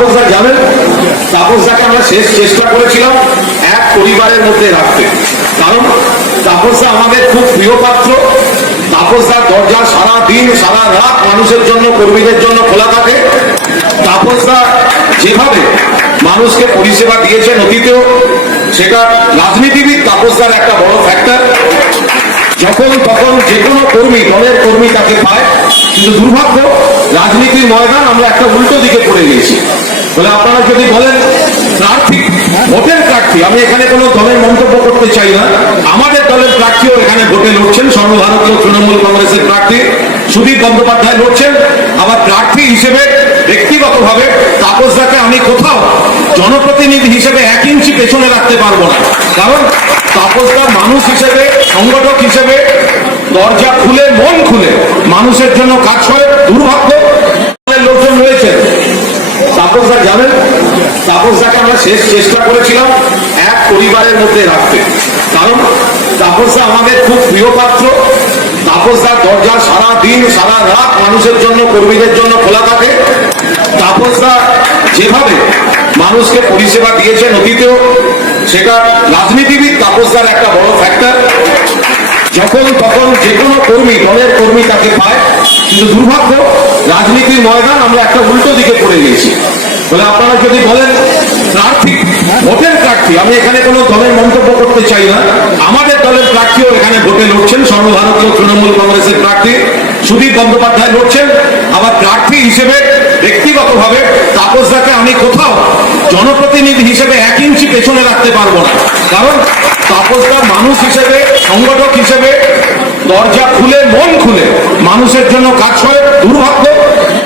তাপসদা জানেন, তাপসদাকে আমরা শেষ চেষ্টা করেছিলাম এক পরিবারের মধ্যে রাখতে, কারণ তাপসদা আমাদের খুব প্রিয় পাত্র। তাপসদার দরজা সারা দিন সারা রাত মানুষের জন্য, কর্মীদের জন্য খোলা থাকে। তাপসদা যেভাবে মানুষকে পরিষেবা দিয়েছেন অতীতেও, সেটা রাজনীতিবিদ তাপসদার একটা বড় ফ্যাক্টর। যখন তখন যে কোনো কর্মী, দলের কর্মী তাকে পায়, কিন্তু দুর্ভাগ্য রাজনীতির ময়দান আমরা একটা উল্টো দিকে পড়ে গেছি। বলে আপনারা যদি বলেন প্রার্থী, ভোটের প্রার্থী, আমি এখানে কোনো দলের মন্তব্য করতে চাই না, আমাদের দলের প্রার্থীও এখানে ভোটে লড়ছেন, সর্বভারতীয় তৃণমূল কংগ্রেসের প্রার্থী সুদীপ বন্দ্যোপাধ্যায় লড়ছেন। আবার প্রার্থী হিসেবে ব্যক্তিগতভাবে তাপসদাকে আমি কোথাও জনপ্রতিনিধি হিসেবে 1 ইঞ্চি পেছনে রাখতে পারবো না, কারণ তাপসদা মানুষ হিসেবে, সংগঠক হিসেবে দরজা খুলে, মন খুলে মানুষের জন্য কাজ করে। দুর্ভাগ্য লোকজন রয়েছেন। তাপসদা জানেন, তাপসদাকে আমরা শেষ চেষ্টা করেছিলাম এক পরিবারের মধ্যে রাখতে, কারণ তাপসদা আমাদের খুব প্রিয় পাত্র। তাপসদার দরজা সারা দিন সারা রাত মানুষের জন্য, কর্মীদের জন্য খোলা থাকে। তাপসদা যেভাবে মানুষকে পরিষেবা দিয়েছেন অতীতেও, সেটা রাজনীতিবিদ তাপসদার একটা বড় ফ্যাক্টর। যখন তখন যে কোনো কর্মী, দলের কর্মী তাকে পায়, কিন্তু দুর্ভাগ্য রাজনীতির ময়দান আমরা একটা উল্টো দিকে পড়ে গেছি। বলে আপনারা যদি বলেন প্রার্থী, ভোটের প্রার্থী, আমি এখানে কোনো দলের মন্তব্য করতে চাই না, আমাদের দলের প্রার্থীও এখানে ভোটে লড়ছেন, সর্বভারতীয় তৃণমূল কংগ্রেসের প্রার্থী সুদীপ বন্দ্যোপাধ্যায় লড়ছেন। আবার প্রার্থী হিসেবে ব্যক্তিগতভাবে তাপসদাকে আমি কোথাও জনপ্রতিনিধি হিসেবে 1 ইঞ্চি পেছনে রাখতে পারবো না, কারণ তাপসদা মানুষ হিসেবে, সংগঠক হিসেবে দরজা খুলে, মন খুলে মানুষের জন্য কাজ করে। দুর্ভাগ্য